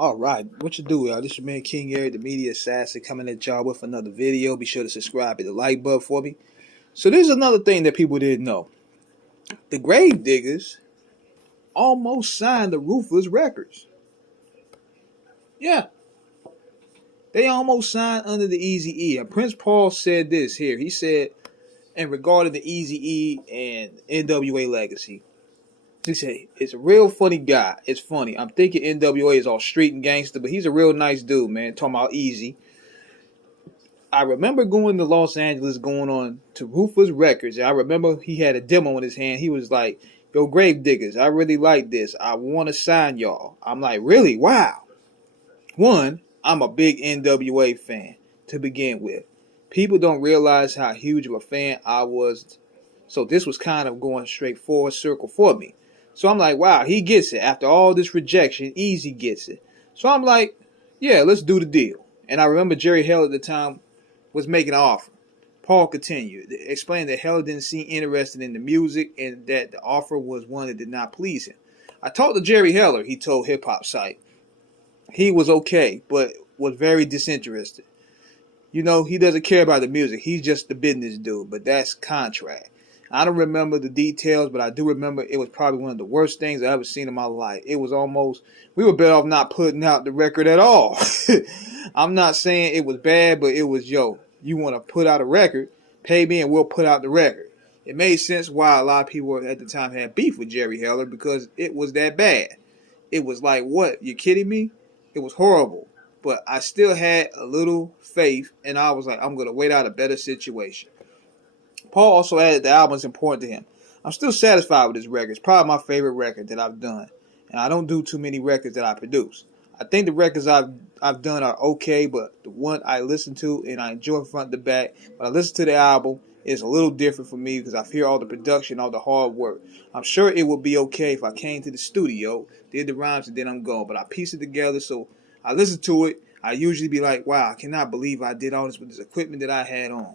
All right, what you do, y'all? This your man King Eric, the media assassin, coming at y'all with another video. Be sure to subscribe, hit the like button for me. So there's another thing that people didn't know. The Gravediggaz almost signed the Ruthless Records. Yeah, they almost signed under the Eazy-E. And Prince Paul said this here. He said, in regarding the Eazy-E and NWA legacy, he said, it's a real funny guy. It's funny. I'm thinking NWA is all street and gangster, but he's a real nice dude, man. Talking about Eazy. I remember going to Los Angeles, going on to Ruthless Records. And I remember he had a demo in his hand. He was like, yo, Gravediggaz, I really like this. I want to sign y'all. I'm like, really? Wow. One, I'm a big NWA fan to begin with. People don't realize how huge of a fan I was. So this was kind of going straight forward circle for me. So I'm like, wow, he gets it. After all this rejection, Eazy gets it. So I'm like, yeah, let's do the deal. And I remember Jerry Heller at the time was making an offer. Paul continued, explained that Heller didn't seem interested in the music and that the offer was one that did not please him. I talked to Jerry Heller, he told Hip Hop Site. He was okay, but was very disinterested. You know, he doesn't care about the music. He's just the business dude, but that's contract. I don't remember the details, but I do remember it was probably one of the worst things I ever seen in my life. It was almost, we were better off not putting out the record at all. I'm not saying it was bad, but it was, yo, you want to put out a record, pay me and we'll put out the record. It made sense why a lot of people at the time had beef with Jerry Heller because it was that bad. It was like, what, you kidding me? It was horrible. But I still had a little faith, and I was like, I'm going to wait out a better situation. Paul also added the album is important to him. I'm still satisfied with this record. It's probably my favorite record that I've done. And I don't do too many records that I produce. I think the records I've done are okay, but the one I listen to and I enjoy front to back, but I listen to the album, it's a little different for me because I hear all the production, all the hard work. I'm sure it would be okay if I came to the studio, did the rhymes, and then I'm gone. But I piece it together, so I listen to it. I usually be like, wow, I cannot believe I did all this with this equipment that I had on.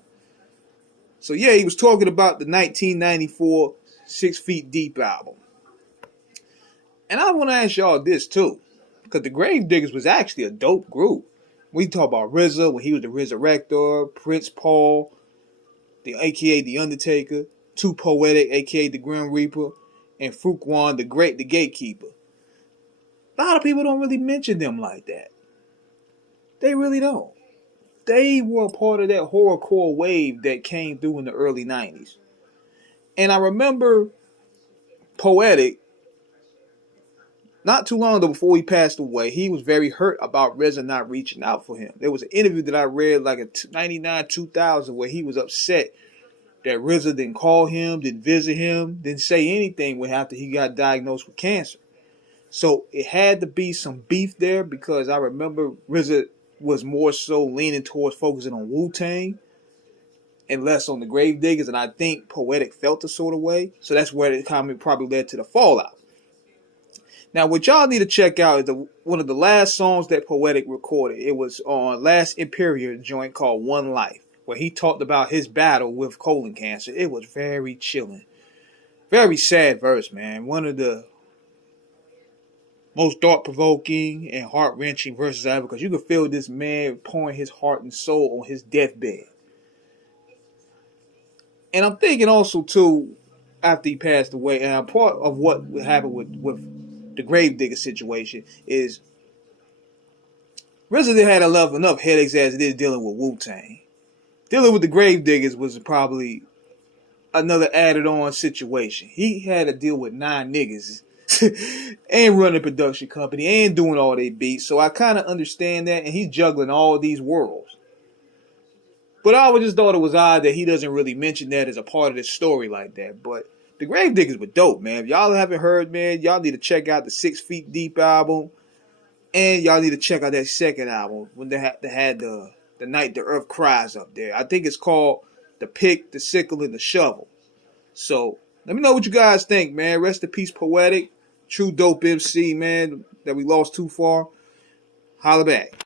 So yeah, he was talking about the 1994 6 Feet Deep album. And I want to ask y'all this too, because the Gravediggaz was actually a dope group. We talk about RZA when he was the Resurrector, Prince Paul, the aka the Undertaker, Too Poetic, aka the Grim Reaper, and Fuquan, the Gatekeeper. A lot of people don't really mention them like that. They really don't. They were a part of that horrorcore wave that came through in the early 90s. And I remember Poetic, not too long ago before he passed away, he was very hurt about RZA not reaching out for him. There was an interview that I read like in 99, 2000 where he was upset that RZA didn't call him, didn't visit him, didn't say anything after he got diagnosed with cancer. So it had to be some beef there because I remember RZA was more so leaning towards focusing on Wu-Tang and less on the Gravediggaz, and I think Poetic felt a sort of way. So that's where the comment probably led to the fallout. Now, what y'all need to check out is one of the last songs that Poetic recorded. It was on Last Imperial joint called One Life, where he talked about his battle with colon cancer. It was very chilling. Very sad verse, man. One of the most thought-provoking and heart-wrenching verses ever, because you can feel this man pouring his heart and soul on his deathbed. And I'm thinking also, too, after he passed away, and part of what happened with the Gravediggaz situation is RZA had enough headaches as it is dealing with Wu-Tang. Dealing with the Gravediggaz was probably another added-on situation. He had to deal with 9 niggas and running a production company and doing all they beats. So I kind of understand that, and he's juggling all these worlds. But I always just thought it was odd that he doesn't really mention that as a part of this story like that. But the Gravediggaz were dope, man. If y'all haven't heard, man, y'all need to check out the 6 Feet Deep album. And y'all need to check out that second album when they had the Night the Earth Cries up there. I think it's called The Pick, the Sickle, and the Shovel. So let me know what you guys think, man. Rest in peace, Poetic. True dope MC, man, that we lost too far. Holla back.